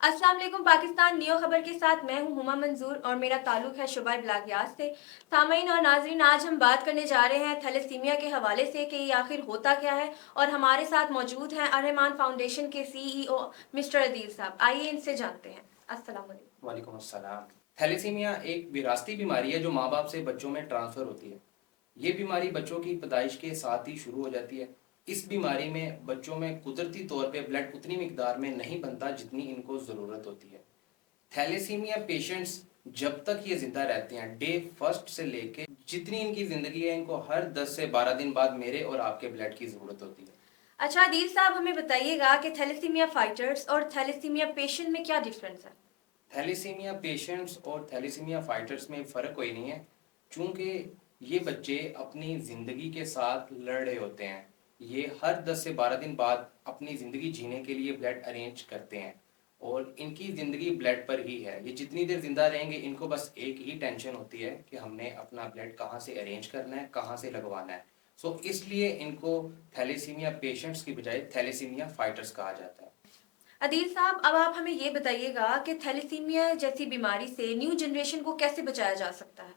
अस्सलाम वालेकुम। पाकिस्तान नियो खबर के साथ मैं हूं हुमा मंजूर और मेरा ताल्लुक है शुबा ब्लागियात से। सामीन और नाजरीन, आज हम बात करने जा रहे हैं थैलेसीमिया के हवाले से कि ये आखिर होता क्या है। और हमारे साथ मौजूद हैं अर्रहमान फाउंडेशन के सीईओ मिस्टर अदील साहब। आइए इनसे जानते हैं। अस्सलाम वालेकुम। वालेकुम अस्सलाम। थैलेसीमिया एक विरासती बीमारी है जो माँ बाप से बच्चों में ट्रांसफ़र होती है। ये बीमारी बच्चों की पैदाइश के साथ ही शुरू हो जाती है। इस बीमारी में बच्चों में कुदरती तौर पे ब्लड उतनी मिकदार में नहीं बनता जितनी इनको ज़रूरत होती है। थैलेसीमिया पेशेंट्स जब तक ये ज़िंदा रहते हैं, डे फर्स्ट से लेके जितनी इनकी ज़िंदगी है, इनको हर 10 से 12 दिन बाद मेरे और आपके ब्लड की ज़रूरत होती है। अच्छा अदील साहब, हमें बताइएगा कि थैलेसीमिया फाइटर्स और थैलेसीमिया पेशेंट में क्या डिफरेंस है। थैलेसीमिया पेशेंट्स और थैलेसीमिया फाइटर्स में फ़र्क कोई नहीं है, चूँकि ये बच्चे अपनी ज़िंदगी के साथ लड़ रहे होते हैं। ये हर 10 से 12 दिन बाद अपनी ज़िंदगी जीने के लिए ब्लड अरेंज करते हैं और इनकी ज़िंदगी ब्लड पर ही है। ये जितनी देर ज़िंदा रहेंगे, इनको बस एक ही टेंशन होती है कि हमने अपना ब्लड कहाँ से अरेंज करना है, कहाँ से लगवाना है। इसलिए इनको थैलेसीमिया पेशेंट्स की बजाय थैलेसीमिया फाइटर्स कहा जाता है। अदील साहब, अब आप हमें ये बताइएगा कि थैलेसीमिया जैसी बीमारी से न्यू जनरेशन को कैसे बचाया जा सकता है।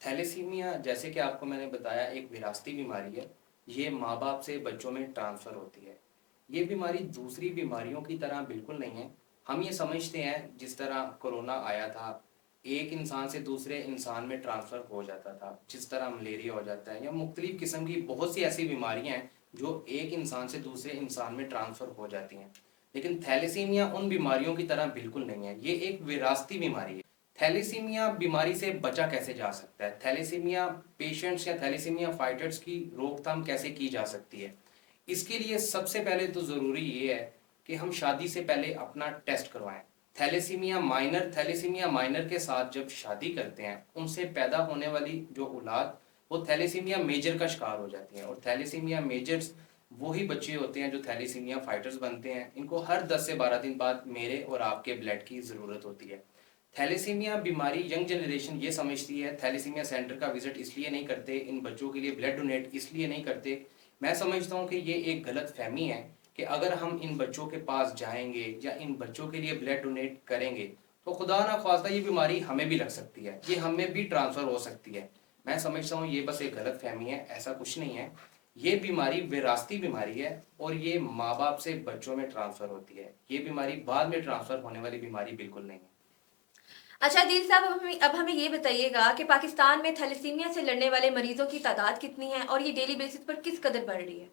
थैलेसीमिया, जैसे कि आपको मैंने बताया, एक विरासती बीमारी है। ये माँ बाप से बच्चों में ट्रांसफ़र होती है। ये बीमारी दूसरी बीमारियों की तरह बिल्कुल नहीं है। हम ये समझते हैं जिस तरह कोरोना आया था, एक इंसान से दूसरे इंसान में ट्रांसफ़र हो जाता था, जिस तरह मलेरिया हो जाता है, या मुख्तलिफ़ किस्म की बहुत सी ऐसी बीमारियाँ हैं जो एक इंसान से दूसरे इंसान में ट्रांसफ़र हो जाती हैं। लेकिन थैलेसीमिया उन बीमारियों की तरह बिल्कुल नहीं है। ये एक विरासती बीमारी है। थैलेसीमिया बीमारी से बचा कैसे जा सकता है, थैलेसीमिया पेशेंट्स या थैलेसीमिया फाइटर्स की रोकथाम कैसे की जा सकती है, इसके लिए सबसे पहले तो ज़रूरी ये है कि हम शादी से पहले अपना टेस्ट करवाएं। थैलेसीमिया माइनर के साथ जब शादी करते हैं, उनसे पैदा होने वाली जो औलाद, वो थैलेसीमिया मेजर का शिकार हो जाती है। और थैलेसीमिया मेजर्स वही बच्चे होते हैं जो थैलेसीमिया फाइटर्स बनते हैं। इनको हर 10 से 12 दिन बाद मेरे और आपके ब्लड की ज़रूरत होती है। थैलेसीमिया बीमारी यंग जनरेशन ये समझती है, थैलेसीमिया सेंटर का विजिट इसलिए नहीं करते, इन बच्चों के लिए ब्लड डोनेट इसलिए नहीं करते। मैं समझता हूँ कि ये एक गलत फहमी है कि अगर हम इन बच्चों के पास जाएंगे या इन बच्चों के लिए ब्लड डोनेट करेंगे तो खुदा ना ख्वास्ता ये बीमारी हमें भी लग सकती है, ये हमें भी ट्रांसफ़र हो सकती है। मैं समझता हूँ ये बस एक गलत फहमी है, ऐसा कुछ नहीं है। ये बीमारी विरासती बीमारी है और ये माँ बाप से बच्चों में ट्रांसफ़र होती है। ये बीमारी बाद में ट्रांसफ़र होने वाली बीमारी बिल्कुल नहीं है। अच्छा अदील साहब, अब हमें ये बताइएगा कि पाकिस्तान में थैलेसीमिया से लड़ने वाले मरीजों की तादाद कितनी है और ये डेली बेसिस पर किस कदर बढ़ रही है।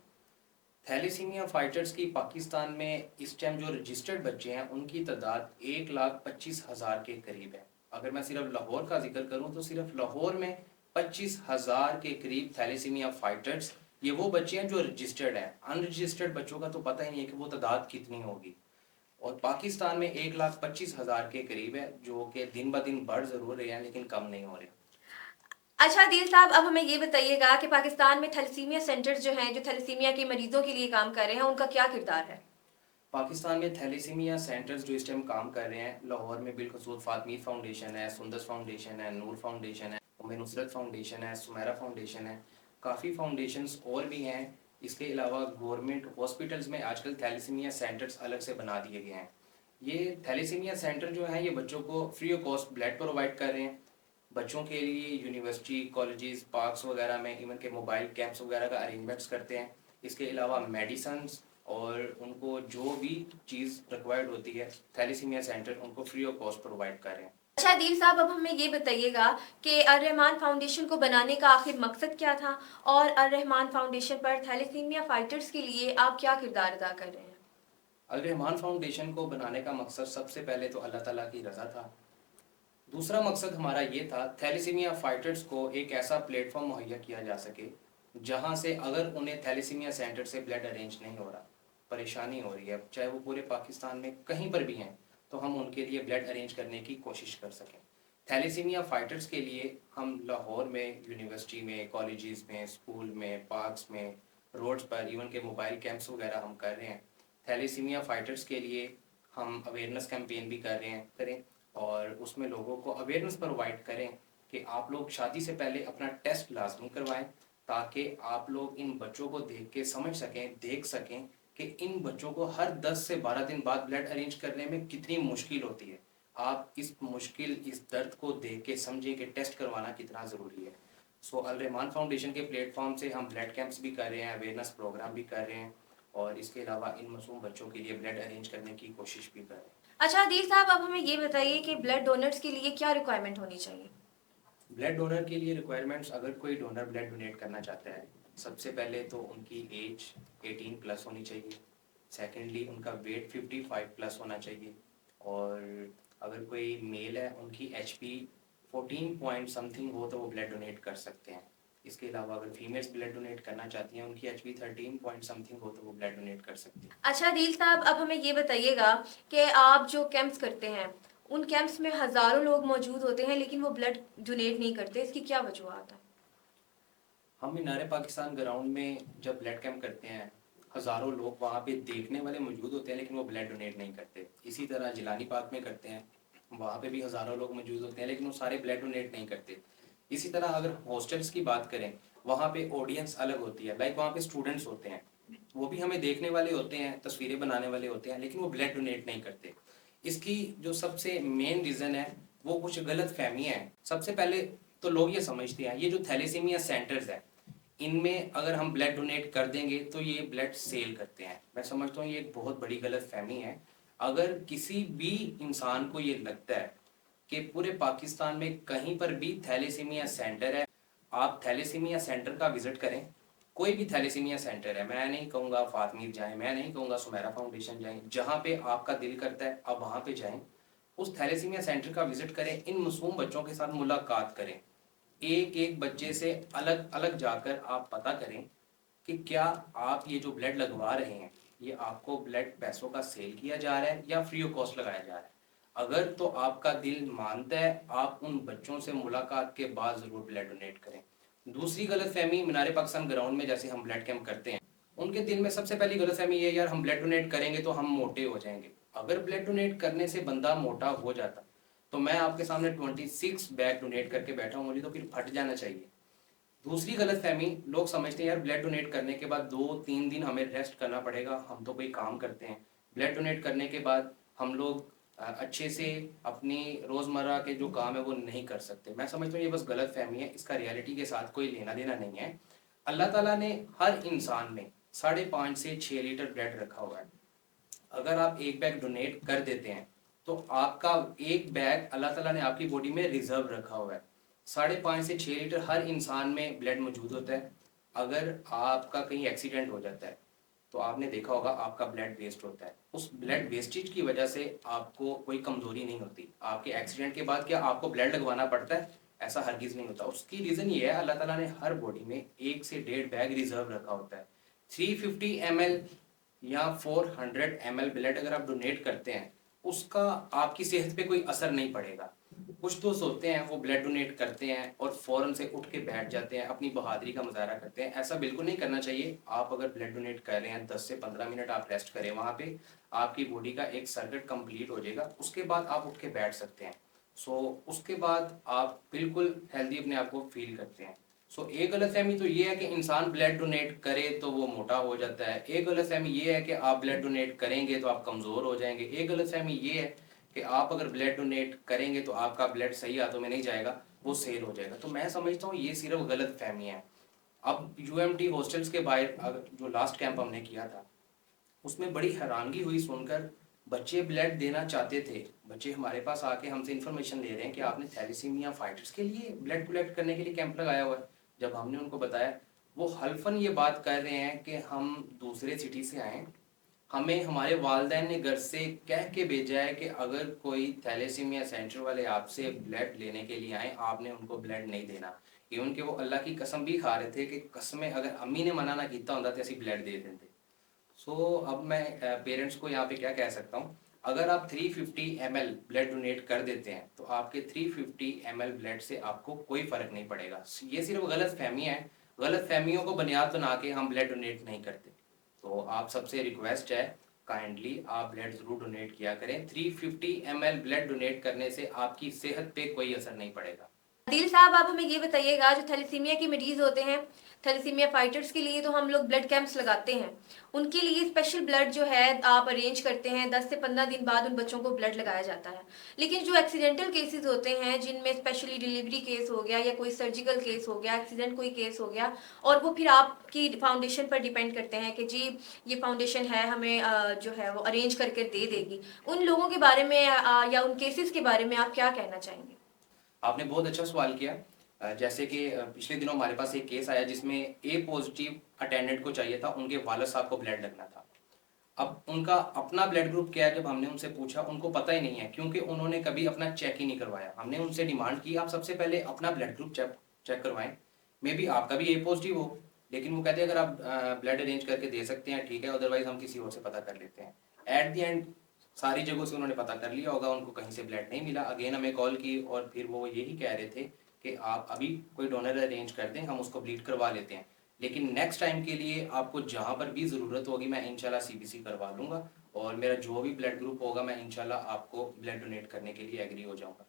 थैलेसीमिया फाइटर्स की पाकिस्तान में इस टाइम जो रजिस्टर्ड बच्चे हैं, उनकी तादाद 1,25,000 के करीब है। अगर मैं सिर्फ लाहौर का जिक्र करूं तो सिर्फ लाहौर में 25,000 के करीब थैलेसीमिया फाइटर्स, ये वो बच्चे हैं जो रजिस्टर्ड हैं। अनरजिस्टर्ड बच्चों का तो पता ही नहीं है कि वो तादाद कितनी होगी। और पाकिस्तान में 1,25,000 के करीब है, जो कि दिन ब दिन बढ़ ज़रूर रहे हैं लेकिन कम नहीं हो रहे। अच्छा अदील साहब, अब हमें ये बताइएगा कि पाकिस्तान में थैलेसीमिया सेंटर्स जो हैं, जो थैलेसीमिया के मरीजों के लिए काम कर रहे हैं, उनका क्या किरदार है। पाकिस्तान में थैलेसीमिया सेंटर्स जो इस टाइम काम कर रहे हैं, लाहौर में बिलखसूस फातमी फाउंडेशन है, सुंदस फाउंडेशन है, नूर फाउंडेशन है, उम्मे नुसरत फाउंडेशन है, सुमेरा फाउंडेशन है, काफ़ी फाउंडेशंस और भी हैं। इसके अलावा गवर्नमेंट हॉस्पिटल्स में आजकल थैलेसीमिया सेंटर्स अलग से बना दिए गए हैं। ये थैलेसीमिया सेंटर जो हैं, ये बच्चों को free of cost blood provide कर रहे हैं। बच्चों के लिए यूनिवर्सिटी, कॉलेजेस, पार्क्स वगैरह में इवन के मोबाइल कैंप्स वगैरह का अरेंजमेंट्स करते हैं। इसके अलावा मेडिसन्स और उनको जो भी चीज़ रिक्वायर्ड होती है, थैलेसीमिया सेंटर उनको फ्री ऑफ कॉस्ट प्रोवाइड कर रहे हैं। अच्छा अदील साहब, अब हमें ये बताइएगा कि अर्रहमान फाउंडेशन को बनाने का आखिर मकसद क्या था और अर्रहमान फाउंडेशन पर थैलेसीमिया फाइटर्स के लिए आप क्या किरदार अदा कर रहे हैं। अल रहमान फाउंडेशन को बनाने का मकसद सबसे पहले तो अल्लाह ताला की रज़ा था। दूसरा मकसद हमारा ये था, थैलेसीमिया फाइटर्स को एक ऐसा प्लेटफॉर्म मुहैया किया जा सके जहाँ से अगर उन्हें थैलेसीमिया सेंटर से ब्लड अरेंज नहीं हो रहा, परेशानी हो रही है, चाहे वो पूरे पाकिस्तान में कहीं पर भी हैं, तो हम उनके लिए ब्लड अरेंज करने की कोशिश कर सकें। थैलेसीमिया फाइटर्स के लिए हम लाहौर में यूनिवर्सिटी में, कॉलेजेस में, स्कूल में, पार्क्स में, रोड्स पर, इवन के मोबाइल कैंप्स वगैरह हम कर रहे हैं। थैलेसीमिया फाइटर्स के लिए हम अवेयरनेस कैंपेन भी कर रहे हैं करें और उसमें लोगों को अवेयरनेस प्रोवाइड करें कि आप लोग शादी से पहले अपना टेस्ट लाजमी करवाएं, ताकि आप लोग इन बच्चों को देख के समझ सकें, देख सकें کہ ان بچوں کو ہر 10 سے 12 دن بعد بلڈ ارینج کرنے میں کتنی مشکل ہوتی ہے. آپ اس مشکل اس درد کو دیکھ کے سمجھیں کہ ٹیسٹ کروانا کتنا ضروری ہے. سو الرحمان فاؤنڈیشن کے پلیٹ فارم سے ہم بلڈ کیمپس بھی کر رہے ہیں, اویئرنیس پروگرام بھی کر رہے ہیں, اور اس کے علاوہ ان معصوم بچوں کے لیے بلڈ ارینج کرنے کی کوشش بھی کر رہے ہیں. اچھا عدیل صاحب، اب ہمیں یہ بتائیے کہ بلڈ ڈونرز کے لیے کیا ریکوائرمنٹ ہونی چاہیے؟ بلڈ ڈونر کے لیے ریکوائرمنٹس, اگر کوئی ڈونر بلڈ ڈونیٹ کرنا چاہتا ہے, سب سے پہلے تو ان کی ایج 18 پلس ہونی چاہیے. سیکنڈلی ان کا ویٹ 55 پلس ہونا چاہیے. اور اگر کوئی میل ہے, ان کی H P 14 point something ہو تو وہ بلڈ ڈونیٹ کر سکتے ہیں. اس کے علاوہ اگر فیمیلس بلڈ ڈونیٹ کرنا چاہتی ہیں, ان کی H P 13 point something ہو تو وہ بلڈ ڈونیٹ کر سکتی ہیں. اچھا عدیل صاحب، اب ہمیں یہ بتائیے گا کہ آپ جو کیمپس کرتے ہیں ان کیمپس میں ہزاروں لوگ موجود ہوتے ہیں لیکن وہ بلڈ ڈونیٹ نہیں کرتے، اس کی کیا وجوہات ہیں؟ ہم مینار پاکستان گراؤنڈ میں جب بلڈ کیمپ کرتے ہیں, ہزاروں لوگ وہاں پہ دیکھنے والے موجود ہوتے ہیں لیکن وہ بلڈ ڈونیٹ نہیں کرتے. اسی طرح جیلانی پارک میں کرتے ہیں, وہاں پہ بھی ہزاروں لوگ موجود ہوتے ہیں لیکن وہ سارے بلڈ ڈونیٹ نہیں کرتے. اسی طرح اگر ہاسٹلس کی بات کریں, وہاں پہ آڈینس الگ ہوتی ہے. لائک وہاں پہ اسٹوڈنٹس ہوتے ہیں, وہ بھی ہمیں دیکھنے والے ہوتے ہیں, تصویریں بنانے والے ہوتے ہیں, لیکن وہ بلڈ ڈونیٹ نہیں کرتے. اس کی جو سب سے مین ریزن ہے وہ کچھ غلط فہمیاں ہیں. سب سے پہلے تو لوگ یہ سمجھتے ہیں یہ جو تھیلیسیمیا سینٹرز ہیں, ان میں اگر ہم بلڈ ڈونیٹ کر دیں گے تو یہ بلڈ سیل کرتے ہیں. میں سمجھتا ہوں یہ ایک بہت بڑی غلط فہمی ہے. اگر کسی بھی انسان کو یہ لگتا ہے کہ پورے پاکستان میں کہیں پر بھی تھیلیسیمیا سینٹر ہے, آپ تھیلیسیمیا سینٹر کا وزٹ کریں. کوئی بھی تھیلیسیمیا سینٹر ہے, میں نہیں کہوں گا فاطمیر جائیں, میں نہیں کہوں گا سمیرا فاؤنڈیشن جائیں, جہاں پہ آپ کا دل کرتا ہے آپ وہاں پہ جائیں, اس تھیلیسیمیا سینٹر کا وزٹ کریں, ان معصوم بچوں کے ساتھ ملاقات کریں. ایک ایک بچے سے الگ الگ جا کر آپ پتہ کریں کہ کیا آپ یہ جو بلڈ لگوا رہے ہیں یہ آپ کو بلڈ پیسوں کا سیل کیا جا رہا ہے یا فری آف کاسٹ لگایا جا رہا ہے. اگر تو آپ کا دل مانتا ہے, آپ ان بچوں سے ملاقات کے بعد ضرور بلڈ ڈونیٹ کریں. دوسری غلط فہمی, مینار پاکستان گراؤنڈ میں جیسے ہم بلڈ کیمپ کرتے ہیں, ان کے دل میں سب سے پہلی غلط فہمی یہ ہے یار ہم بلڈ ڈونیٹ کریں گے تو ہم موٹے ہو جائیں گے. اگر بلڈ ڈونیٹ کرنے سے بندہ موٹا ہو جاتا تو میں آپ کے سامنے 26 بیگ ڈونیٹ کر کے بیٹھا ہوں, مجھے تو پھر پھٹ جانا چاہیے. دوسری غلط فہمی, لوگ سمجھتے ہیں یار بلڈ ڈونیٹ کرنے کے بعد 2-3 دن ہمیں ریسٹ کرنا پڑے گا, ہم تو کوئی کام کرتے ہیں. بلڈ ڈونیٹ کرنے کے بعد ہم لوگ اچھے سے اپنی روزمرہ کے جو کام ہے وہ نہیں کر سکتے. میں سمجھتا ہوں یہ بس غلط فہمی ہے, اس کا ریالٹی کے ساتھ کوئی لینا دینا نہیں ہے. اللہ تعالیٰ نے ہر انسان میں 5.5 سے 6 لیٹر بلڈ رکھا ہوا ہے. اگر آپ ایک بیگ ڈونیٹ کر دیتے ہیں تو آپ کا ایک بیگ اللہ تعالیٰ نے آپ کی باڈی میں ریزرو رکھا ہوا ہے. 5.5 سے 6 لیٹر ہر انسان میں بلڈ موجود ہوتا ہے. اگر آپ کا کہیں ایکسیڈنٹ ہو جاتا ہے تو آپ نے دیکھا ہوگا آپ کا بلڈ ویسٹ ہوتا ہے. اس بلڈ ویسٹیج کی وجہ سے آپ کو کوئی کمزوری نہیں ہوتی. آپ کے ایکسیڈنٹ کے بعد کیا آپ کو بلڈ لگوانا پڑتا ہے؟ ایسا ہرگز نہیں ہوتا. اس کی ریزن یہ ہے اللہ تعالیٰ نے ہر باڈی میں 1 سے 1.5 بیگ ریزرو رکھا ہوتا ہے. 350 ml یا 400 ml بلڈ اگر آپ ڈونیٹ کرتے ہیں, اس کا آپ کی صحت پہ کوئی اثر نہیں پڑے گا. کچھ دوست ہوتے ہیں وہ بلڈ ڈونیٹ کرتے ہیں اور فوراً سے اٹھ کے بیٹھ جاتے ہیں, اپنی بہادری کا مظاہرہ کرتے ہیں. ایسا بالکل نہیں کرنا چاہیے. آپ اگر بلڈ ڈونیٹ کر رہے ہیں 10 سے 15 منٹ آپ ریسٹ کریں, وہاں پہ آپ کی باڈی کا ایک سرکٹ کمپلیٹ ہو جائے گا, اس کے بعد آپ اٹھ کے بیٹھ سکتے ہیں. اس کے بعد آپ بالکل ہیلدی اپنے آپ کو فیل کرتے ہیں. ایک غلط فہمی تو یہ ہے کہ انسان بلڈ ڈونیٹ کرے تو وہ موٹا ہو جاتا ہے. ایک غلط فہمی یہ ہے کہ آپ بلڈ ڈونیٹ کریں گے تو آپ کمزور ہو جائیں گے. ایک غلط فہمی یہ ہے کہ آپ اگر بلڈ ڈونیٹ کریں گے تو آپ کا بلڈ صحیح ہاتھوں میں نہیں جائے گا, وہ سیل ہو جائے گا. تو میں سمجھتا ہوں یہ صرف غلط فہمی ہے. اب یو ایم ٹی ہاسٹلس کے باہر جو لاسٹ کیمپ ہم نے کیا تھا, اس میں بڑی حیرانگی ہوئی سن کر. بچے بلڈ دینا چاہتے تھے, بچے ہمارے پاس آ کے ہم سے انفارمیشن لے رہے ہیں کہ آپ نے تھیلیسیمیا فائٹرز کے لیے بلڈ کلیکٹ کرنے کے لیے کیمپ لگایا ہوا ہے. جب ہم نے ان کو بتایا, وہ حلفاً یہ بات کر رہے ہیں کہ ہم دوسرے سٹی سے آئیں, ہمیں ہمارے والدین نے گھر سے کہہ کے بھیجا ہے کہ اگر کوئی تھیلیسیمیا سینٹر والے آپ سے بلڈ لینے کے لیے آئیں, آپ نے ان کو بلڈ نہیں دینا. ایون کہ وہ اللہ کی قسم بھی کھا رہے تھے کہ قسمیں اگر امی نے منع نہ کیتا ہوتا تو اسی بلڈ دے دیتے. اب میں پیرنٹس کو یہاں پہ کیا کہہ سکتا ہوں, اگر آپ 350 ml بلڈ ڈونیٹ کر دیتے ہیں تو آپ کے 350 ml بلڈ سے آپ کو کوئی فرق نہیں پڑے گا. یہ صرف غلط فہمی ہے. غلط فہمیوں کو بنیاد بنا کے ہم بلڈ ڈونیٹ نہیں کرتے. تو آپ سب سے ریکویسٹ ہے, کائنڈلی آپ بلڈ ضرور ڈونیٹ کیا کریں. 350 ml بلڈ ڈونیٹ کرنے سے آپ کی صحت پہ کوئی اثر نہیں پڑے گا. عدیل صاحب، آپ ہمیں یہ بتائیے گا جو تھیلیسیمیا کے مریض ہوتے ہیں थैलेसीमिया फाइटर्स के लिए तो हम लोग ब्लड कैंप्स लगाते हैं। उनके लिए स्पेशल ब्लड जो है आप अरेंज करते हैं, 10 से 15 दिन बाद उन बच्चों को ब्लड लगाया जाता है। लेकिन जो एक्सीडेंटल केसेस होते हैं, जिनमें स्पेशली डिलीवरी केस हो गया या कोई सर्जिकल केस हो गया, एक्सीडेंट कोई केस हो गया, और वो फिर आपकी फाउंडेशन पर डिपेंड करते हैं कि जी ये फाउंडेशन है हमें जो है वो अरेंज करके दे देगी। उन लोगों के बारे में या उन केसेस के बारे में आप क्या कहना चाहेंगे? आपने बहुत अच्छा सवाल किया। जैसे कि पिछले दिनों हमारे पास एक केस आया जिसमें ए पॉजिटिव अटेंडेंट को चाहिए था, उनके वालिद साहब को ब्लड लगना था। अब उनका अपना ब्लड ग्रुप क्या है, जब हमने उनसे पूछा उनको पता ही नहीं है, क्योंकि उन्होंने कभी अपना चेक ही नहीं करवाया। हमने उनसे डिमांड की आप सबसे पहले अपना ब्लड ग्रुप चेक चेक करवाएं, मे बी आपका भी ए पॉजिटिव हो। लेकिन वो कहते हैं अगर आप ब्लड अरेंज करके दे सकते हैं ठीक है, अदरवाइज हम किसी और से पता कर लेते हैं। एट द एंड सारी जगहों से उन्होंने पता कर लिया होगा, उनको कहीं से ब्लड नहीं मिला। अगेन हमें कॉल की और फिर वो यही कह रहे थे कि आप अभी कोई डोनर अरेंज कर दें, हम उसको ब्लीड करवा लेते हैं, लेकिन नेक्स्ट टाइम के लिए आपको जहाँ पर भी ज़रूरत होगी मैं इंशाल्लाह सीबीसी करवा लूँगा, और मेरा जो भी ब्लड ग्रुप होगा मैं इंशाल्लाह आपको ब्लड डोनेट करने के लिए एग्री हो जाऊँगा।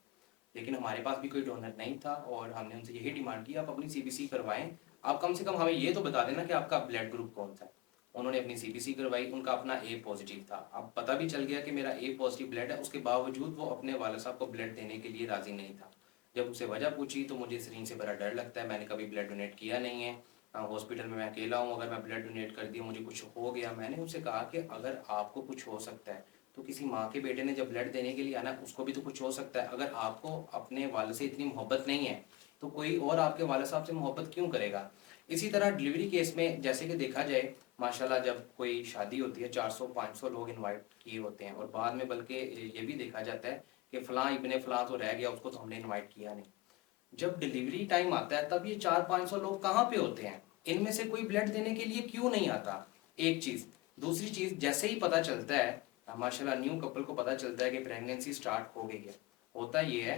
लेकिन हमारे पास भी कोई डोनर नहीं था और हमने उनसे यही डिमांड की आप अपनी सीबीसी करवाएं, आप कम से कम हमें ये तो बता देना कि आपका ब्लड ग्रुप कौन सा है। उन्होंने अपनी सीबीसी करवाई, उनका अपना ए पॉजिटिव था। अब पता भी चल गया कि मेरा ए पॉजिटिव ब्लड है, उसके बावजूद वो अपने वाले साहब को ब्लड देने के लिए राज़ी नहीं था। जब उससे वजह पूछी तो मुझे सीरिंज से बड़ा डर लगता है, मैंने कभी ब्लड डोनेट किया नहीं है, हॉस्पिटल में मैं अकेला हूँ, अगर मैं ब्लड डोनेट कर दिया मुझे कुछ हो गया। मैंने उनसे कहा कि अगर आपको कुछ हो सकता है तो किसी माँ के बेटे ने जब ब्लड देने के लिए आना उसको भी तो कुछ हो सकता है। अगर आपको अपने वाले से इतनी मोहब्बत नहीं है तो कोई और आपके वाले साहब से मोहब्बत क्यों करेगा। इसी तरह डिलीवरी केस में जैसे कि देखा जाए माशाल्लाह जब कोई शादी होती है 400-500 लोग इनवाइट किए होते हैं, और बाद में बल्कि ये भी देखा जाता है कि फ़लाँ इब्ने फ़लाँ तो रह गया, उसको तो हमने इनवाइट किया नहीं। जब डिलीवरी टाइम आता है तब ये 400-500 लोग कहाँ पे होते हैं, इनमें से कोई ब्लड देने के लिए क्यों नहीं आता। एक चीज़। दूसरी चीज़, जैसे ही पता चलता है माशाल्लाह न्यू कपल को पता चलता है कि प्रेगनेंसी स्टार्ट हो गई है, होता ये है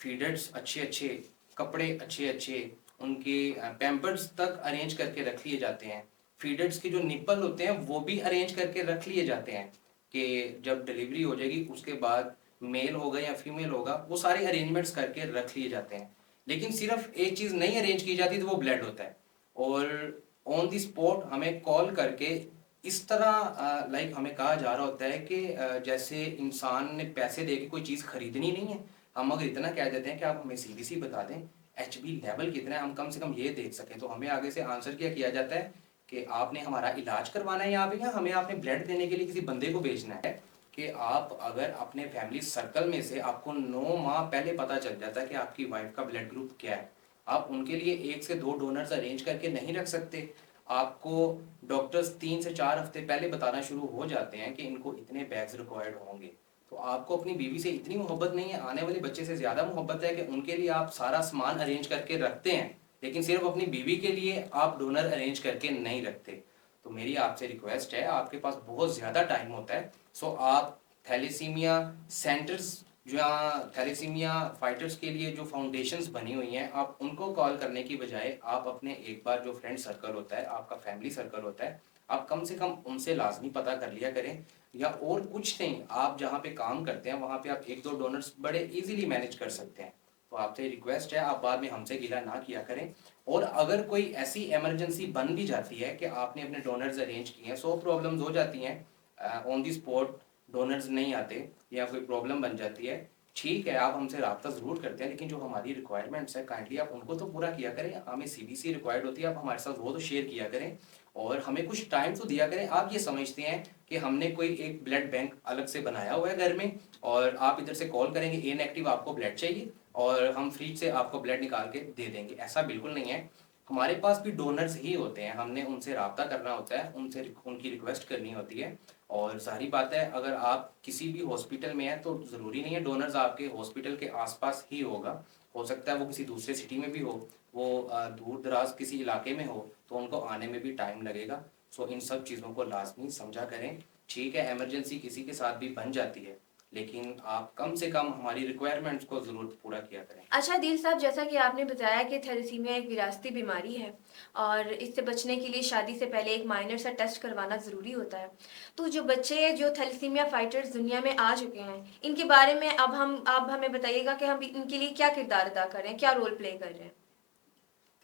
फीडर्स अच्छे अच्छे, कपड़े अच्छे अच्छे, उनके पैम्पर्स तक अरेंज करके रख लिए जाते हैं। फीडर्स के जो निप्पल होते हैं वो भी अरेंज करके रख लिए जाते हैं कि जब डिलीवरी हो जाएगी उसके बाद मेल होगा या फीमेल होगा, वो सारे अरेंजमेंट्स करके रख लिए जाते हैं। लेकिन सिर्फ एक चीज़ नहीं अरेंज की जाती तो वो ब्लड होता है। और ऑन दी स्पॉट हमें कॉल करके इस तरह लाइक हमें कहा जा रहा होता है कि जैसे इंसान ने पैसे दे के कोई चीज़ खरीदनी नहीं है। हम अगर इतना कह देते हैं कि आप हमें सीबीसी बता दें, एचबी लेवल कितना है, हम कम से कम ये देख सकें, तो हमें आगे से आंसर क्या किया जाता है कि आपने हमारा इलाज करवाना है यहाँ पे, या हमें आपने ब्लड देने के लिए किसी बंदे को भेजना है। कि आप अगर अपने फैमिली सर्कल में से आपको 9 माह पहले पता चल जाता है कि आपकी वाइफ का ब्लड ग्रुप क्या है, आप उनके लिए 1 से 2 डोनर्स अरेंज करके नहीं रख सकते। आपको डॉक्टर्स 3 से 4 हफ्ते पहले बताना शुरू हो जाते हैं कि इनको इतने बैग्स रिक्वायर्ड होंगे। तो आपको अपनी बीवी से इतनी मोहब्बत नहीं है, आने वाले बच्चे से ज़्यादा मोहब्बत है कि उनके लिए आप सारा सामान अरेंज करके रखते हैं, लेकिन सिर्फ अपनी बीवी के लिए आप डोनर अरेंज करके नहीं रखते। तो मेरी आपसे रिक्वेस्ट है, आपके पास बहुत ज़्यादा टाइम होता है, सो आप थैलेसीमिया सेंटर्स, जहाँ थैलेसीमिया फाइटर्स के लिए जो फाउंडेशंस बनी हुई हैं, आप उनको कॉल करने की बजाय आप अपने एक बार जो फ्रेंड सर्कल होता है, आपका फैमिली सर्कल होता है, आप कम से कम उनसे लाजमी पता कर लिया करें। या और कुछ नहीं, आप जहाँ पे काम करते हैं वहाँ पे आप 1-2 डोनर्स बड़े इजीली मैनेज कर सकते हैं। तो आपसे रिक्वेस्ट है आप बाद में हमसे गिला ना किया करें। और अगर कोई ऐसी इमरजेंसी बन भी जाती है कि आपने अपने डोनर्स अरेंज किए हैं, 100 प्रॉब्लम्स हो जाती हैं ऑन दी स्पॉट, डोनर्स नहीं आते या कोई प्रॉब्लम बन जाती है, ठीक है आप हमसे रब्ता ज़रूर करते हैं, लेकिन जो हमारी रिक्वायरमेंट्स है काइंडली आप उनको तो पूरा किया करें। हमें सीबीसी रिक्वायर्ड होती है, आप हमारे साथ वो तो शेयर किया करें और हमें कुछ टाइम तो दिया करें। आप ये समझते हैं कि हमने कोई एक ब्लड बैंक अलग से बनाया हुआ है घर में, और आप इधर से कॉल करेंगे ए नेगेटिव आपको ब्लड चाहिए और हम फ्रिज से आपको ब्लड निकाल के दे देंगे, ऐसा बिल्कुल नहीं है। हमारे पास भी डोनर्स ही होते हैं, हमने उनसे रब्ता करना होता है, उनसे उनकी रिक्वेस्ट करनी होती है। और जाहिर बात है अगर आप किसी भी हॉस्पिटल में हैं तो ज़रूरी नहीं है डोनर्स आपके हॉस्पिटल के आसपास ही होगा, हो सकता है वो किसी दूसरे सिटी में भी हो, वो दूर दराज किसी इलाके में हो, तो उनको आने में भी टाइम लगेगा। सो इन सब चीज़ों को लाजमी समझा करें। ठीक है इमरजेंसी किसी के साथ भी बन जाती है, लेकिन आप कम से कम हमारी रिक्वायरमेंट्स को ज़रूर पूरा किया करें। अच्छा दिल साहब, जैसा कि आपने बताया कि थैलेसीमिया एक विरासती बीमारी है और इससे बचने के लिए शादी से पहले एक माइनर सा टेस्ट करवाना ज़रूरी होता है। तो जो बच्चे जो थैलेसीमिया फाइटर्स दुनिया में आ चुके हैं, इनके बारे में अब हमें बताइएगा कि हम इनके लिए क्या किरदार अदा कर रहे हैं, क्या रोल प्ले कर रहे हैं?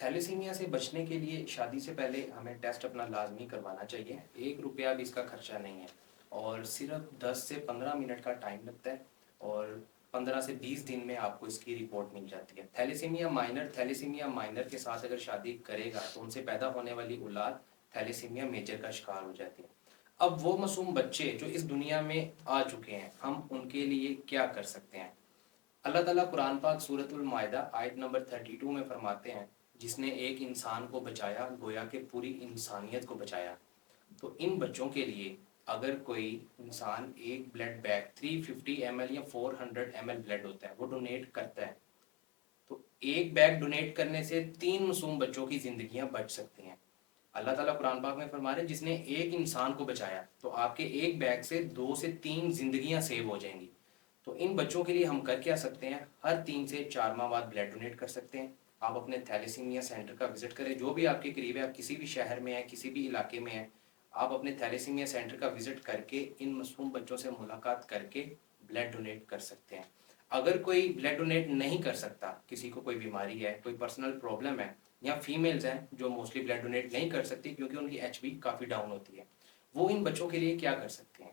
تھیلیسیمیا سے بچنے کے لیے شادی سے پہلے ہمیں ٹیسٹ اپنا لازمی کروانا چاہیے. 1 روپیہ بھی اس کا خرچہ نہیں ہے اور صرف 10 سے 15 منٹ کا ٹائم لگتا ہے اور 15 سے 20 دن میں آپ کو اس کی رپورٹ مل جاتی ہے. تھیلیسیمیا مائنر کے ساتھ اگر شادی کرے گا تو ان سے پیدا ہونے والی اولاد تھیلیسیمیا میجر کا شکار ہو جاتی ہے. اب وہ معصوم بچے جو اس دنیا میں آ چکے ہیں ہم ان کے لیے کیا کر سکتے ہیں؟ اللہ تعالیٰ قرآن پاک سورۃ المائدہ آیت نمبر 32 میں فرماتے ہیں جس نے ایک انسان کو بچایا گویا کہ پوری انسانیت کو بچایا. تو ان بچوں کے لیے اگر کوئی انسان ایک بلڈ بیگ 350 ml یا 400 ml بلڈ ہوتا ہے وہ ڈونیٹ کرتا ہے تو ایک بیگ ڈونیٹ کرنے سے 3 معصوم بچوں کی زندگیاں بچ سکتی ہیں. اللہ تعالیٰ قرآن پاک میں فرما رہے ہیں جس نے ایک انسان کو بچایا تو آپ کے ایک بیگ سے 2 سے 3 زندگیاں سیو ہو جائیں گی. تو ان بچوں کے لیے ہم کر کیا سکتے ہیں؟ ہر 3 سے 4 ماہ بعد بلڈ ڈونیٹ کر سکتے ہیں. آپ اپنے تھیلیسیمیا سینٹر کا وزٹ کریں جو بھی آپ کے قریب ہے. آپ کسی بھی شہر میں ہیں کسی بھی علاقے میں ہیں آپ اپنے تھیلیسیمیا سینٹر کا وزٹ کر کے ان معصوم بچوں سے ملاقات کر کے بلڈ ڈونیٹ کر سکتے ہیں. اگر کوئی بلڈ ڈونیٹ نہیں کر سکتا کسی کو کوئی بیماری ہے کوئی پرسنل پرابلم ہے یا فیمیلز ہیں جو موسٹلی بلڈ ڈونیٹ نہیں کر سکتی کیونکہ ان کی ایچ بی کافی ڈاؤن ہوتی ہے وہ ان بچوں کے لیے کیا کر سکتے ہیں؟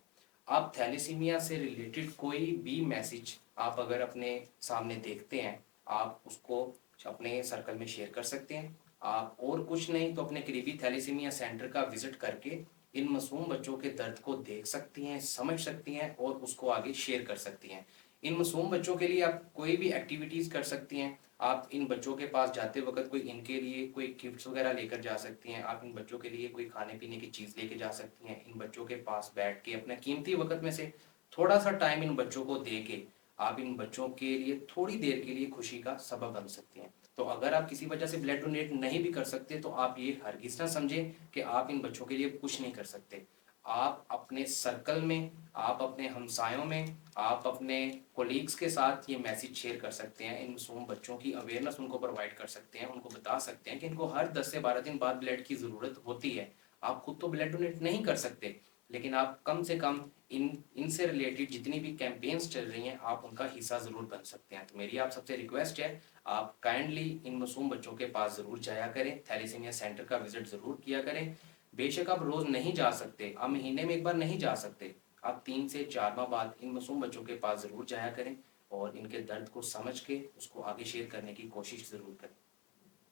آپ تھیلیسیمیا سے ریلیٹڈ کوئی بھی میسج آپ اگر اپنے سامنے دیکھتے ہیں آپ اس کو اپنے سرکل میں شیئر کر سکتے ہیں. آپ اور کچھ نہیں تو اپنے قریبی تھیلیسیمیا سینٹر کا وزٹ کر کے ان معصوم بچوں کے درد کو دیکھ سکتی ہیں سمجھ سکتی ہیں اور اس کو آگے شیئر کر سکتی ہیں. ان معصوم بچوں کے لیے آپ کوئی بھی ایکٹیویٹیز کر سکتی ہیں. آپ ان بچوں کے پاس جاتے وقت کوئی ان کے لیے کوئی گفٹس وغیرہ لے کر جا سکتی ہیں. آپ ان بچوں کے لیے کوئی کھانے پینے کی چیز لے کے جا سکتی ہیں. ان بچوں کے پاس بیٹھ کے اپنے قیمتی وقت میں سے تھوڑا سا ٹائم ان بچوں کو دے کے آپ ان بچوں کے لیے تھوڑی دیر کے لیے خوشی کا سبب بن سکتی ہیں. تو اگر آپ کسی وجہ سے بلڈ ڈونیٹ نہیں بھی کر سکتے تو آپ یہ ہرگز نہ سمجھیں کہ آپ ان بچوں کے لیے کچھ نہیں کر سکتے. آپ اپنے سرکل میں آپ اپنے ہمسایوں میں آپ اپنے کولیگز کے ساتھ یہ میسیج شیئر کر سکتے ہیں. ان معصوم بچوں کی اویئرنیس ان کو پرووائڈ کر سکتے ہیں. ان کو بتا سکتے ہیں کہ ان کو ہر 10 سے 12 دن بعد بلڈ کی ضرورت ہوتی ہے. آپ خود تو بلڈ ڈونیٹ نہیں کر سکتے لیکن آپ کم سے کم ان سے ریلیٹڈ جتنی بھی کیمپینز چل رہی ہیں آپ ان کا حصہ ضرور بن سکتے ہیں. تو میری آپ سب سے ریکویسٹ ہے آپ کائنڈلی ان معصوم بچوں کے پاس ضرور جایا کریں. تھیلیسیمیا سینٹر کا وزٹ ضرور کیا کریں. بے شک آپ روز نہیں جا سکتے آپ مہینے میں ایک بار نہیں جا سکتے آپ 3 سے 4 ماہ بعد ان معصوم بچوں کے پاس ضرور جایا کریں اور ان کے درد کو سمجھ کے اس کو آگے شیئر کرنے کی کوشش ضرور کریں.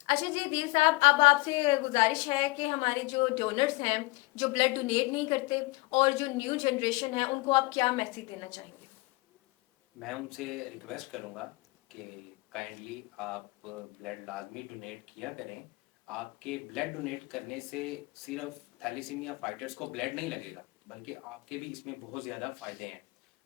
اچھا جی عدیل صاحب اب آپ سے گزارش ہے کہ ہمارے جو ڈونرز ہیں جو بلڈ ڈونیٹ نہیں کرتے اور جو نیو جنریشن ہے ان کو آپ کیا میسیج دینا چاہیں گے؟ میں ان سے ریکویسٹ کروں گا کہ کائنڈلی آپ بلڈ لازمی ڈونیٹ کیا کریں. آپ کے بلڈ ڈونیٹ کرنے سے صرف تھیلیسیمیا فائٹرز کو بلڈ نہیں لگے گا بلکہ آپ کے بھی اس میں بہت زیادہ فائدے ہیں.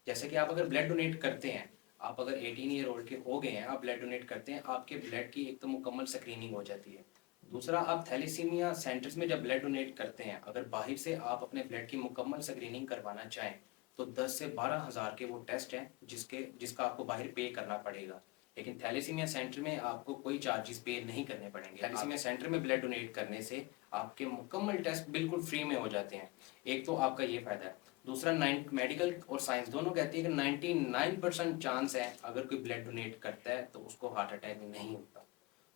جیسے کہ آپ اگر بلڈ ڈونیٹ کرتے ہیں آپ اگر 18 ایئر اولڈ کے ہو گئے ہیں آپ بلڈ ڈونیٹ کرتے ہیں آپ کے بلڈ کی ایک تو مکمل سکریننگ ہو جاتی ہے. دوسرا آپ تھیلیسیمیا سینٹرز میں جب بلڈ ڈونیٹ کرتے ہیں اگر باہر سے آپ اپنے بلڈ کی مکمل سکریننگ کروانا چاہیں تو 10 سے 12 ہزار کے وہ ٹیسٹ ہیں جس کا آپ کو باہر پے کرنا پڑے گا. لیکن تھیلیسیمیا سینٹر میں آپ کو کوئی چارجز پے نہیں کرنے پڑیں گے. تھیلیسیمیا سینٹر میں بلڈ ڈونیٹ کرنے سے آپ کے مکمل ٹیسٹ بالکل فری میں ہو جاتے ہیں. ایک تو آپ کا یہ فائدہ ہے. دوسرا میڈیکل اور سائنس دونوں کہتی ہے کہ 99% چانس ہے اگر کوئی بلڈ ڈونیٹ کرتا ہے تو اس کو ہارٹ اٹیک نہیں ہوتا.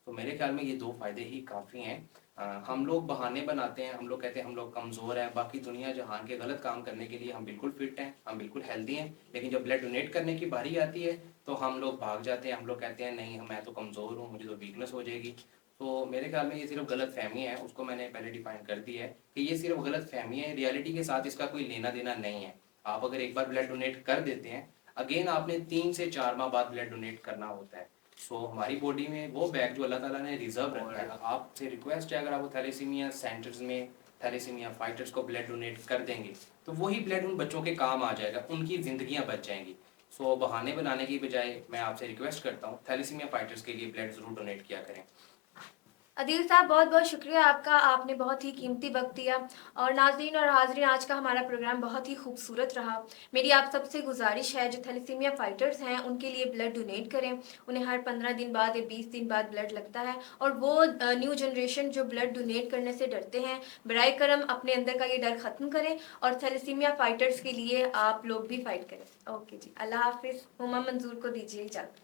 تو میرے خیال میں یہ 2 فائدے ہی کافی ہیں. ہم لوگ بہانے بناتے ہیں ہم لوگ کہتے ہیں ہم لوگ کمزور ہیں باقی دنیا جہان کے غلط کام کرنے کے لیے ہم بالکل فٹ ہیں ہم بالکل ہیلدی ہیں لیکن جب بلڈ ڈونیٹ کرنے کی باری آتی ہے تو ہم لوگ بھاگ جاتے ہیں. ہم لوگ کہتے ہیں نہیں میں تو کمزور ہوں مجھے تو ویکنس ہو جائے گی. تو میرے خیال میں یہ صرف غلط فہمی ہے اس کو میں نے پہلے ڈیفائن کر دی ہے کہ یہ صرف غلط فہمی ہے. ریالٹی کے ساتھ اس کا کوئی لینا دینا نہیں ہے. آپ اگر ایک بار بلڈ ڈونیٹ کر دیتے ہیں اگین آپ نے 3 سے 4 ماہ بعد بلڈ ڈونیٹ کرنا ہوتا ہے. سو ہماری باڈی میں وہ بیگ جو اللہ تعالیٰ نے ریزرو رکھا ہے آپ سے ریکویسٹ ہے اگر آپ تھیلیسیمیا سینٹرز میں تھیلیسیمیا فائٹرز کو بلڈ ڈونیٹ کر دیں گے تو وہی بلڈ ان بچوں کے کام آ جائے گا ان کی زندگیاں بچ جائیں گی. سو بہانے بنانے کی بجائے میں آپ سے ریکویسٹ کرتا ہوں تھیلیسیمیا فائٹرز کے لیے بلڈ ضرور ڈونیٹ کیا کریں. عدیل صاحب بہت بہت شکریہ آپ کا آپ نے بہت ہی قیمتی وقت دیا. اور ناظرین اور حاضرین آج کا ہمارا پروگرام بہت ہی خوبصورت رہا. میری آپ سب سے گزارش ہے جو تھیلیسیمیا فائٹرز ہیں ان کے لیے بلڈ ڈونیٹ کریں. انہیں ہر 15 دن بعد یا 20 دن بعد بلڈ لگتا ہے اور وہ نیو جنریشن جو بلڈ ڈونیٹ کرنے سے ڈرتے ہیں برائے کرم اپنے اندر کا یہ ڈر ختم کریں اور تھیلیسیمیا فائٹرز کے لیے آپ لوگ بھی فائٹ کریں. اوکے جی اللہ حافظ. ہما منظور کو دیجیے اجازت.